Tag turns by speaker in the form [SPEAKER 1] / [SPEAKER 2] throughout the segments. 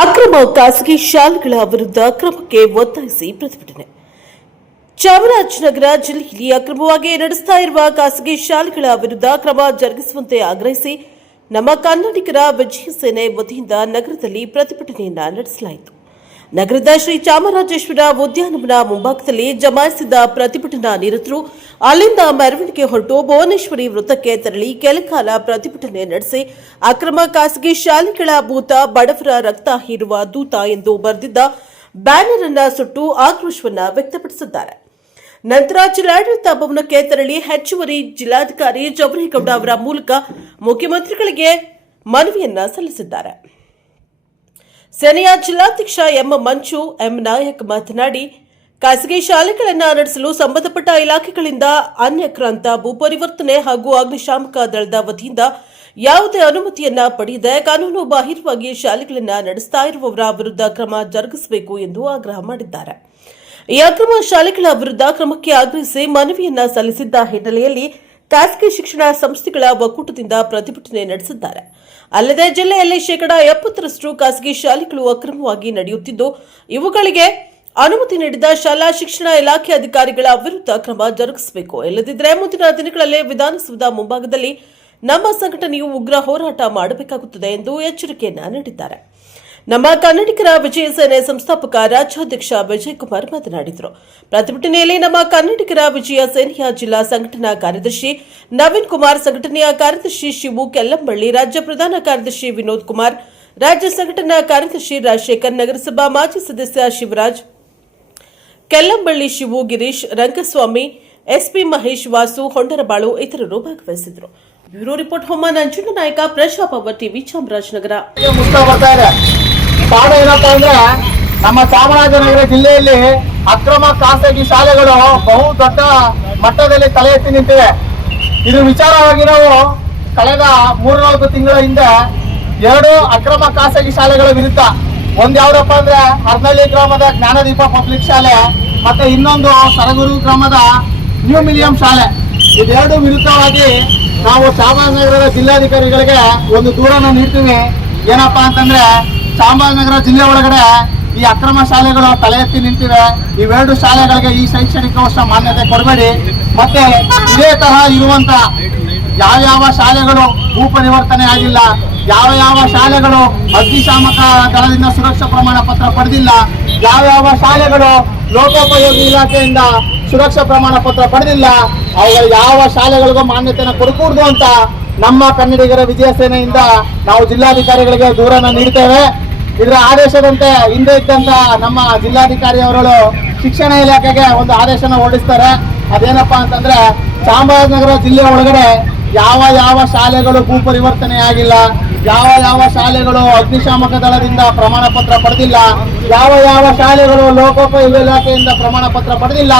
[SPEAKER 1] ಅಕ್ರಮ ಖಾಸಗಿ ಶಾಲೆಗಳ ವಿರುದ್ಧ ಕ್ರಮಕ್ಕೆ ಒತ್ತಾಯಿಸಿ ಪ್ರತಿಭಟನೆ. ಚಾಮರಾಜನಗರ ಜಿಲ್ಲೆಯಲ್ಲಿ ಅಕ್ರಮವಾಗಿ ನಡೆಸ್ತಾ ಇರುವ ಖಾಸಗಿ ಶಾಲೆಗಳ ವಿರುದ್ಧ ಕ್ರಮ ಜರುಗಿಸುವಂತೆ ಆಗ್ರಹಿಸಿ ನಮ್ಮ ಕನ್ನಡಿಗರ ವಿಜಯ ಸೇನೆ ವತಿಯಿಂದ ನಗರದಲ್ಲಿ ಪ್ರತಿಭಟನೆಯನ್ನು ನಡೆಸಲಾಯಿತು. ನಗರದ ಶ್ರೀ ಚಾಮರಾಜೇಶ್ವರ ಉದ್ಯಾನವನ ಮುಂಭಾಗದಲ್ಲಿ ಜಮಾಯಿಸಿದ ಪ್ರತಿಭಟನಾ ನಿರತರು, ಅಲ್ಲಿಂದ ಮೆರವಣಿಗೆ ಹೊರಟು ಭುವನೇಶ್ವರಿ ವೃತ್ತಕ್ಕೆ ತೆರಳಿ ಕೆಲಕಾಲ ಪ್ರತಿಭಟನೆ ನಡೆಸಿ ಅಕ್ರಮ ಖಾಸಗಿ ಶಾಲೆಗಳ ಭೂತ, ಬಡವರ ರಕ್ತ ಹೀರುವ ದೂತ ಎಂದು ಬರೆದಿದ್ದ ಬ್ಯಾನರ್ ಅನ್ನ ಸುಟ್ಟು ಆಕ್ರೋಶವನ್ನ ವ್ಯಕ್ತಪಡಿಸಿದ್ದಾರೆ. ನಂತರ ಜಿಲ್ಲಾಡಳಿತ ಭವನಕ್ಕೆ ತೆರಳಿ ಹೆಚ್ಚುವರಿ ಜಿಲ್ಲಾಧಿಕಾರಿ ಜವರೇಗೌಡ ಅವರ ಮೂಲಕ ಮುಖ್ಯಮಂತ್ರಿಗಳಿಗೆ ಮನವಿಯನ್ನ ಸಲ್ಲಿಸಿದ್ದಾರೆ. ಸೇನೆಯ ಜಿಲ್ಲಾಧ್ಯಕ್ಷ ಎಂ ಮಂಚು, ಎಂ ನಾಯಕ್ ಮಾತನಾಡಿ, ಖಾಸಗಿ ಶಾಲೆಗಳನ್ನು ನಡೆಸಲು ಸಂಬಂಧಪಟ್ಟ ಇಲಾಖೆಗಳಿಂದ ಅನ್ಯಕ್ರಾಂತ ಭೂಪರಿವರ್ತನೆ ಹಾಗೂ ಅಗ್ನಿಶಾಮಕ ದಳದ ವತಿಯಿಂದ ಯಾವುದೇ ಅನುಮತಿಯನ್ನ ಪಡೆಯದೆ ಕಾನೂನು ಬಾಹಿರವಾಗಿ ಶಾಲೆಗಳನ್ನು ನಡೆಸ್ತಾ ಇರುವವರ ವಿರುದ್ಧ ಕ್ರಮ ಜರುಗಿಸಬೇಕು ಎಂದು ಆಗ್ರಹ ಮಾಡಿದ್ದಾರೆ. ಈ ಅಕ್ರಮ ಶಾಲೆಗಳ ವಿರುದ್ಧ ಕ್ರಮಕ್ಕೆ ಆಗ್ರಹಿಸಿ ಮನವಿಯನ್ನ ಸಲ್ಲಿಸಿದ್ದ ಹಿನ್ನೆಲೆಯಲ್ಲಿ ಖಾಸಗಿ ಶಿಕ್ಷಣ ಸಂಸ್ಥೆಗಳ ಒಕ್ಕೂಟದಿಂದ ಪ್ರತಿಭಟನೆ ನಡೆಸಿದ್ದಾರೆ. ಅಲ್ಲದೆ ಜಿಲ್ಲೆಯಲ್ಲಿ ಶೇಕಡಾ ಎಪ್ಪತ್ತರಷ್ಟು ಖಾಸಗಿ ಶಾಲೆಗಳು ಅಕ್ರಮವಾಗಿ ನಡೆಯುತ್ತಿದ್ದು, ಇವುಗಳಿಗೆ ಅನುಮತಿ ನೀಡಿದ ಶಾಲಾ ಶಿಕ್ಷಣ ಇಲಾಖೆ ಅಧಿಕಾರಿಗಳ ವಿರುದ್ಧ ಕ್ರಮ ಜರುಗಿಸಬೇಕು. ಇಲ್ಲದಿದ್ದರೆ ಮುಂದಿನ ದಿನಗಳಲ್ಲಿ ವಿಧಾನಸೌಧ ಮುಂಭಾಗದಲ್ಲಿ ನಮ್ಮ ಸಂಘಟನೆಯು ಉಗ್ರ ಹೋರಾಟ ಮಾಡಬೇಕಾಗುತ್ತದೆ ಎಂದು ಎಚ್ಚರಿಕೆಯನ್ನ ನೀಡಿದ್ದಾರೆ. ನಮ್ಮ ಕನ್ನಡಿಗರ ವಿಜಯ ಸೇನೆ ಸಂಸ್ಥಾಪಕ ರಾಜ್ಯಾಧ್ಯಕ್ಷ ವಿಜಯ್ ಕುಮಾರ್ ಮಾತನಾಡಿದರು. ಪ್ರತಿಭಟನೆಯಲ್ಲಿ ನಮ್ಮ ಕನ್ನಡಿಗರ ವಿಜಯ ಸೇನೆಯ ಜಿಲ್ಲಾ ಸಂಘಟನಾ ಕಾರ್ಯದರ್ಶಿ ನವೀನ್ ಕುಮಾರ್, ಸಂಘಟನೆಯ ಕಾರ್ಯದರ್ಶಿ ಶಿವು ಕೆಲ್ಲಂಬಳ್ಳಿ, ರಾಜ್ಯ ಪ್ರಧಾನ ಕಾರ್ಯದರ್ಶಿ ವಿನೋದ್ ಕುಮಾರ್, ರಾಜ್ಯ ಸಂಘಟನಾ ಕಾರ್ಯದರ್ಶಿ ರಾಜಶೇಖರ್, ನಗರಸಭಾ ಮಾಜಿ ಸದಸ್ಯ ಶಿವರಾಜ್, ಕೆಲ್ಲಂಬಳ್ಳಿ ಶಿವು ಗಿರೀಶ್, ರಂಗಸ್ವಾಮಿ, ಎಸ್ಪಿ ಮಹೇಶ್ ವಾಸು, ಹೊಂಡರಬಾಳು ಇತರರು ಭಾಗವಹಿಸಿದರು ಬ್ಯೂರೋ ರಿಪೋರ್ಟ್ ಹೊಮ್ಮ ನಂಜುಂಡ ನಾಯಕ ಪ್ರಜಾಪವ ಟಿವಿ ಚಾಮರಾಜನಗರ.
[SPEAKER 2] ಕಾರಣ ಏನಪ್ಪಾ ಅಂದ್ರೆ ನಮ್ಮ ಚಾಮರಾಜನಗರ ಜಿಲ್ಲೆಯಲ್ಲಿ ಅಕ್ರಮ ಖಾಸಗಿ ಶಾಲೆಗಳು ಬಹು ದೊಡ್ಡ ಮಟ್ಟದಲ್ಲಿ ತಲೆ ಎತ್ತಿ ನಿಂತಿವೆ. ಇದು ವಿಚಾರವಾಗಿ ನಾವು ಕಳೆದ ಮೂರ್ನಾಲ್ಕು ತಿಂಗಳ ಹಿಂದೆ ಎರಡು ಅಕ್ರಮ ಖಾಸಗಿ ಶಾಲೆಗಳ ವಿರುದ್ಧ, ಒಂದ್ ಯಾವ್ದಪ್ಪ ಅಂದ್ರೆ ಹರ್ನಳ್ಳಿ ಗ್ರಾಮದ ಜ್ಞಾನದೀಪ ಪಬ್ಲಿಕ್ ಶಾಲೆ ಮತ್ತೆ ಇನ್ನೊಂದು ಸರಗುರು ಗ್ರಾಮದ ನ್ಯೂ ಮಿಲಿಯಂ ಶಾಲೆ. ಇದೆರಡು ವಿರುದ್ಧವಾಗಿ ನಾವು ಚಾಮರಾಜನಗರದ ಜಿಲ್ಲಾಧಿಕಾರಿಗಳಿಗೆ ಒಂದು ದೂರನ್ನು ನೀಡ್ತೀವಿ. ಏನಪ್ಪಾ ಅಂತಂದ್ರೆ ಚಾಮರಾಜನಗರ ಜಿಲ್ಲೆ ಒಳಗಡೆ ಈ ಅಕ್ರಮ ಶಾಲೆಗಳು ತಲೆ ಎತ್ತಿ ನಿಂತಿವೆ. ಇವೆರಡು ಶಾಲೆಗಳಿಗೆ ಈ ಶೈಕ್ಷಣಿಕ ವರ್ಷ ಮಾನ್ಯತೆ ಕೊಡಬೇಡಿ. ಮತ್ತೆ ಇದೇ ತರಹ ಇರುವಂತ ಯಾವ ಯಾವ ಶಾಲೆಗಳು ಭೂ ಪರಿವರ್ತನೆ ಆಗಿಲ್ಲ, ಯಾವ ಯಾವ ಶಾಲೆಗಳು ಅಗ್ನಿಶಾಮಕ ದಳದಿಂದ ಸುರಕ್ಷಾ ಪ್ರಮಾಣ ಪತ್ರ ಪಡೆದಿಲ್ಲ, ಯಾವ ಯಾವ ಶಾಲೆಗಳು ಲೋಕೋಪಯೋಗಿ ಇಲಾಖೆಯಿಂದ ಸುರಕ್ಷಾ ಪ್ರಮಾಣ ಪತ್ರ ಪಡೆದಿಲ್ಲ, ಅವುಗಳ ಯಾವ ಶಾಲೆಗಳಿಗೂ ಮಾನ್ಯತೆಯನ್ನು ಕೊಡಕೂಡದು ಅಂತ ನಮ್ಮ ಕನ್ನಡಿಗರ ವಿಜಯ ಸೇನೆಯಿಂದ ನಾವು ಜಿಲ್ಲಾಧಿಕಾರಿಗಳಿಗೆ ದೂರನ್ನು ನೀಡ್ತೇವೆ. ಇದರ ಆದೇಶದಂತೆ ಹಿಂದೆ ಇದ್ದಂತ ನಮ್ಮ ಜಿಲ್ಲಾಧಿಕಾರಿ ಶಿಕ್ಷಣ ಇಲಾಖೆಗೆ ಒಂದು ಆದೇಶನ ಹೊರಡಿಸ್ತಾರೆ. ಅದೇನಪ್ಪ ಅಂತಂದ್ರೆ ಚಾಮರಾಜನಗರ ಜಿಲ್ಲೆ ಒಳಗಡೆ ಯಾವ ಯಾವ ಶಾಲೆಗಳು ಭೂ ಪರಿವರ್ತನೆ ಆಗಿಲ್ಲ, ಯಾವ ಯಾವ ಶಾಲೆಗಳು ಅಗ್ನಿಶಾಮಕ ದಳದಿಂದ ಪ್ರಮಾಣ ಪತ್ರ ಪಡೆದಿಲ್ಲ, ಯಾವ ಯಾವ ಶಾಲೆಗಳು ಲೋಕೋಪಯೋಗಿ ಇಲಾಖೆಯಿಂದ ಪ್ರಮಾಣ ಪತ್ರ ಪಡೆದಿಲ್ಲ,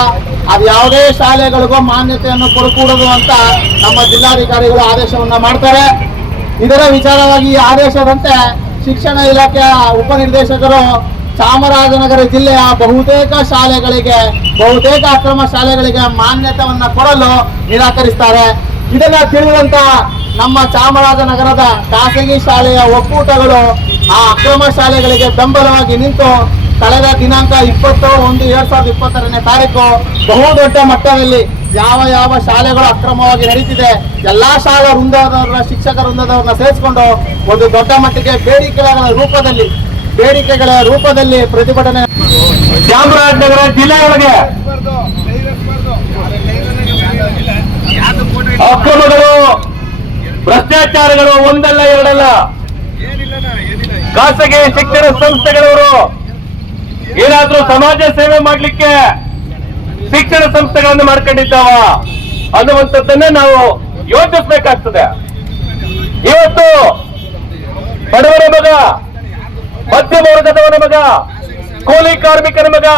[SPEAKER 2] ಅದು ಯಾವುದೇ ಶಾಲೆಗಳಿಗೂ ಮಾನ್ಯತೆಯನ್ನು ಕೊಡಕೂಡದು ಅಂತ ನಮ್ಮ ಜಿಲ್ಲಾಧಿಕಾರಿಗಳು ಆದೇಶವನ್ನ ಮಾಡ್ತಾರೆ. ಇದರ ವಿಚಾರವಾಗಿ ಆದೇಶದಂತೆ ಶಿಕ್ಷಣ ಇಲಾಖೆಯ ಉಪನಿರ್ದೇಶಕರು ಚಾಮರಾಜನಗರ ಜಿಲ್ಲೆಯ ಬಹುತೇಕ ಶಾಲೆಗಳಿಗೆ, ಬಹುತೇಕ ಅಕ್ರಮ ಶಾಲೆಗಳಿಗೆ ಮಾನ್ಯತೆಯನ್ನು ಕೊಡಲು ನಿರಾಕರಿಸ್ತಾರೆ. ಇದನ್ನ ತಿಳಿದಂತ ನಮ್ಮ ಚಾಮರಾಜನಗರದ ಖಾಸಗಿ ಶಾಲೆಯ ಒಕ್ಕೂಟಗಳು ಆ ಅಕ್ರಮ ಶಾಲೆಗಳಿಗೆ ಬೆಂಬಲವಾಗಿ ನಿಂತು ಕಳೆದ ದಿನಾಂಕ ಇಪ್ಪತ್ತು ಒಂದು ಎರಡ್ ಸಾವಿರದ ಇಪ್ಪತ್ತರನೇ ತಾರೀಕು ಬಹುದೊಡ್ಡ ಮಟ್ಟದಲ್ಲಿ ಯಾವ ಯಾವ ಶಾಲೆಗಳು ಅಕ್ರಮವಾಗಿ ನಡೀತಿದೆ, ಎಲ್ಲಾ ಶಾಲಾ ವೃಂದದವರ ಶಿಕ್ಷಕ ವೃಂದದವ್ರನ್ನ ಸೇರಿಸಿಕೊಂಡು ಒಂದು ದೊಡ್ಡ ಮಟ್ಟಿಗೆ ಬೇಡಿಕೆಗಳ ರೂಪದಲ್ಲಿ ಬೇಡಿಕೆಗಳ ರೂಪದಲ್ಲಿ ಪ್ರತಿಭಟನೆ ಚಾಮರಾಜನಗರ ಜಿಲ್ಲೆಯೊಳಗೆ ಅಕ್ರಮಗಳು, ಭ್ರಷ್ಟಾಚಾರಗಳು ಒಂದಲ್ಲ ಎರಡಲ್ಲ. ಖಾಸಗಿ ಶಿಕ್ಷಣ ಸಂಸ್ಥೆಗಳವರು ಏನಾದ್ರೂ ಸಮಾಜ ಸೇವೆ ಮಾಡ್ಲಿಕ್ಕೆ ಶಿಕ್ಷಣ ಸಂಸ್ಥೆಗಳನ್ನು ಮಾಡ್ಕೊಂಡಿದ್ದಾವ ಅನ್ನುವಂಥದ್ದನ್ನ ನಾವು ಯೋಚಿಸ್ಬೇಕಾಗ್ತದೆ. ಇವತ್ತು ಬಡವರ ಮಗ, ಮಧ್ಯಮ ವರ್ಗದವನ ಮಗ, ಕೂಲಿ ಕಾರ್ಮಿಕನ ಮಗ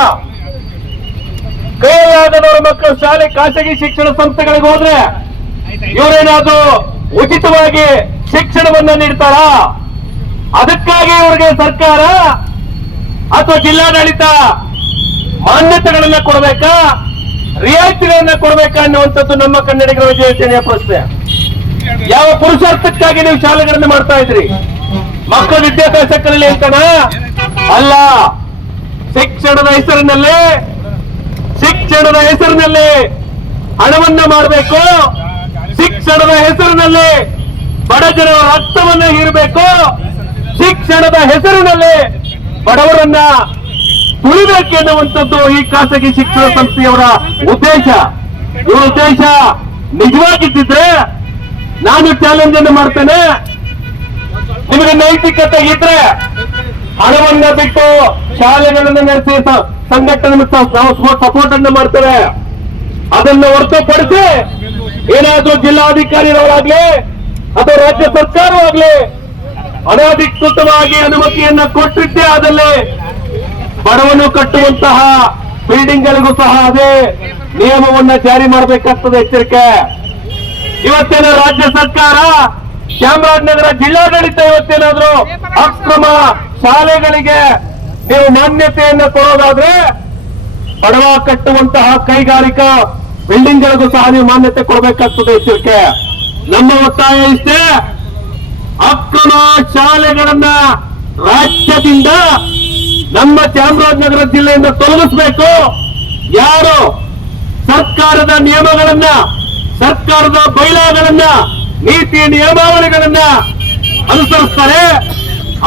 [SPEAKER 2] ಕೈಯಲ್ಲಾಗದವರ ಮಕ್ಕಳು ಶಾಲೆ ಖಾಸಗಿ ಶಿಕ್ಷಣ ಸಂಸ್ಥೆಗಳಿಗೆ ಹೋದ್ರೆ ಇವರೇನಾದ್ರು ಉಚಿತವಾಗಿ ಶಿಕ್ಷಣವನ್ನ ನೀಡ್ತಾರ? ಅದಕ್ಕಾಗಿ ಇವರಿಗೆ ಸರ್ಕಾರ ಅಥವಾ ಜಿಲ್ಲಾಡಳಿತ ಮಾನ್ಯತೆಗಳನ್ನ ಕೊಡಬೇಕಾ? ರಿಯಾಯಿತಿಗಳನ್ನ ಕೊಡಬೇಕಾ ಅನ್ನುವಂಥದ್ದು ನಮ್ಮ ಕನ್ನಡಿಗರ ವಿಜಯ ಪ್ರಶ್ನೆ. ಯಾವ ಪುರುಷಾರ್ಥಕ್ಕಾಗಿ ನೀವು ಶಾಲೆಗಳನ್ನು ಮಾಡ್ತಾ ಇದ್ರಿ? ಮಕ್ಕಳ ವಿದ್ಯಾಭ್ಯಾಸ ಕಲೀಲಿ ಅಂತನಾ?
[SPEAKER 3] ಅಲ್ಲ. ಶಿಕ್ಷಣದ ಹೆಸರಿನಲ್ಲಿ ಶಿಕ್ಷಣದ ಹೆಸರಿನಲ್ಲಿ ಹಣವನ್ನ ಮಾಡಬೇಕು. ಶಿಕ್ಷಣದ ಹೆಸರಿನಲ್ಲಿ ಬಡ ಜನರ ರಕ್ತವನ್ನ ಹೀರಬೇಕು. ಶಿಕ್ಷಣದ ಹೆಸರಿನಲ್ಲಿ ಬಡವರನ್ನ ತುಳಿಬೇಕು ಎನ್ನುವಂಥದ್ದು ಈ ಖಾಸಗಿ ಶಿಕ್ಷಣ ಸಂಸ್ಥೆಯವರ ಉದ್ದೇಶ. ಈ ಉದ್ದೇಶ ನಿಜವಾಗಿದ್ದಿದ್ರೆ ನಾನು ಚಾಲೆಂಜ್ ಅನ್ನು ಮಾಡ್ತೇನೆ. ನಿಮಗೆ ನೈತಿಕತೆ ಇದ್ರೆ ಹಣವನ್ನ ಬಿಟ್ಟು ಶಾಲೆಗಳನ್ನು ನಡೆಸಿ ಸಂಘಟನೆ ನಾವು ಸಪೋರ್ಟ್ ಅನ್ನು ಮಾಡ್ತೇವೆ. ಅದನ್ನು ಹೊರತುಪಡಿಸಿ ಏನಾದ್ರೂ ಜಿಲ್ಲಾಧಿಕಾರಿಗಳಾಗ್ಲಿ ಅಥವಾ ರಾಜ್ಯ ಸರ್ಕಾರವಾಗ್ಲಿ ಅನಧಿಕೃತವಾಗಿ ಅನುಮತಿಯನ್ನ ಕೊಟ್ಟಿದ್ದೇ ಆದಲ್ಲಿ ಬಡವನು ಕಟ್ಟುವಂತಹ ಬಿಲ್ಡಿಂಗ್ ಗಳಿಗೂ ಸಹ ಅದೇ ನಿಯಮವನ್ನ ಜಾರಿ ಮಾಡಬೇಕಾಗ್ತದೆ ಎಚ್ಚರಿಕೆ. ಇವತ್ತಿನ ರಾಜ್ಯ ಸರ್ಕಾರ ಚಾಮರಾಜನಗರ ಜಿಲ್ಲಾಡಳಿತ ಇವತ್ತೇನಾದ್ರೂ ಅಕ್ರಮ ಶಾಲೆಗಳಿಗೆ ನೀವು ಮಾನ್ಯತೆಯನ್ನು ಕೊಡೋದಾದ್ರೆ ಬಡವ ಕಟ್ಟುವಂತಹ ಕೈಗಾರಿಕಾ ಬಿಲ್ಡಿಂಗ್ ಗಳಿಗೂ ಸಹ ನೀವು ಮಾನ್ಯತೆ ಕೊಡಬೇಕಾಗ್ತದೆ ಎಚ್ಚರಿಕೆ. ನಮ್ಮ ಒತ್ತಾಯ ಇಷ್ಟೇ, ಅಕ್ರಮ ಶಾಲೆಗಳನ್ನ ರಾಜ್ಯದಿಂದ ನಮ್ಮ ಚಾಮರಾಜನಗರ ಜಿಲ್ಲೆಯಿಂದ ತೊಲಗಿಸಬೇಕು. ಯಾರು ಸರ್ಕಾರದ ನಿಯಮಗಳನ್ನ, ಸರ್ಕಾರದ ಬೈಲಾಗಳನ್ನ, ನೀತಿ ನಿಯಮಾವಳಿಗಳನ್ನ ಅನುಸರಿಸ್ತಾರೆ.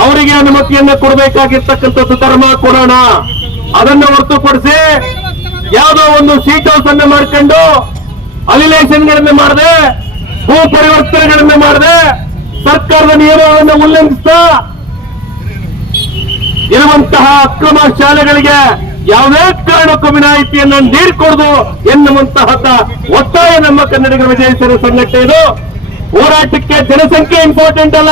[SPEAKER 3] ಅವರಿಗೆ ಅನುಮತಿಯನ್ನ ಕೊಡಬೇಕಾಗಿರ್ತಕ್ಕಂಥದ್ದು ಧರ್ಮ ಕೊಡೋಣ. ಅದನ್ನು ಹೊರತುಪಡಿಸಿ ಯಾವುದೋ ಒಂದು ಸೀಟ್ ಹೌಸ್ ಅನ್ನ ಮಾಡ್ಕೊಂಡು ಅಲಿಲೇಷನ್ಗಳನ್ನ ಮಾಡದೆ, ಭೂ ಪರಿವರ್ತನೆಗಳನ್ನ ಮಾಡದೆ ಸರ್ಕಾರದ ನಿಯಮಗಳನ್ನು ಉಲ್ಲಂಘಿಸ್ತಾ ಇರುವಂತಹ ಅಕ್ರಮ ಶಾಲೆಗಳಿಗೆ ಯಾವುದೇ ಕಾರಣಕ್ಕೂ ವಿನಾಯಿತಿಯನ್ನು ನೀಡಿಕೊಡುದು ಎನ್ನುವಂತಹ ಒತ್ತಾಯ ನಮ್ಮ ಕನ್ನಡಿಗರ ವಿಜಯಿಸಿರುವ ಸಂಘಟನೆ ಇದು ಹೋರಾಟಕ್ಕೆ ಜನಸಂಖ್ಯೆ ಇಂಪಾರ್ಟೆಂಟ್ ಅಲ್ಲ.